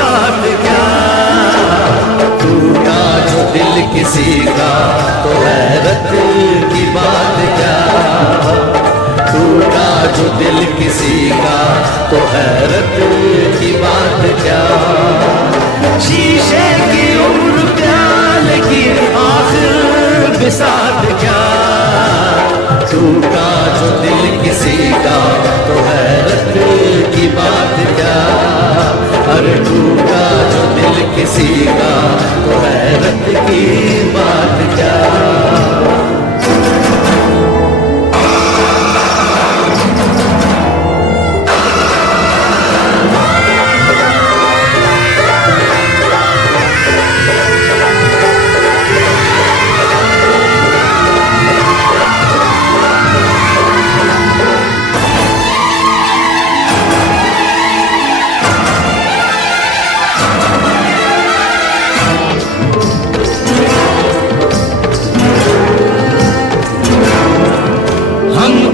साथ क्या, टूटा जो दिल किसी का तो हैरत की बात क्या, टूटा जो दिल किसी का तो हैरत की बात क्या। शीशे की उम्र प्याले की आखिर बिसात क्या, टूटा जो दिल किसी का तो हैरत की बात क्या, अरे टूटा जो दिल किसी का तो हैरत की बात क्या।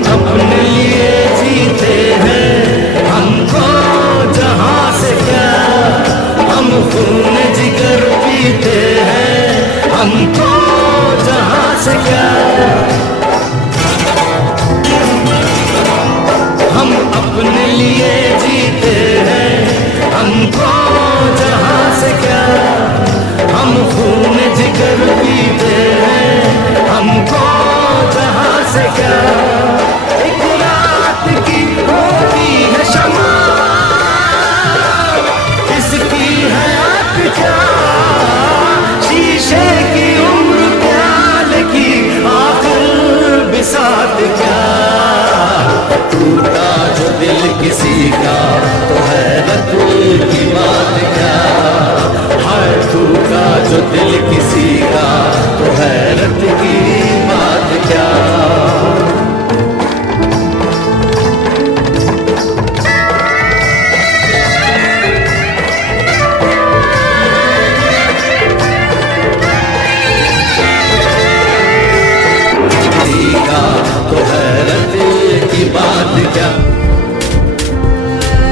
अपने लिए जीते हैं, हमको जहां से क्या, हम खून जिगर पीते हैं, हमको जहां से क्या। हम अपने लिए जीते हैं, हमको जहां से क्या, हम खून जिगर पीते हैं, हमको जहां से क्या।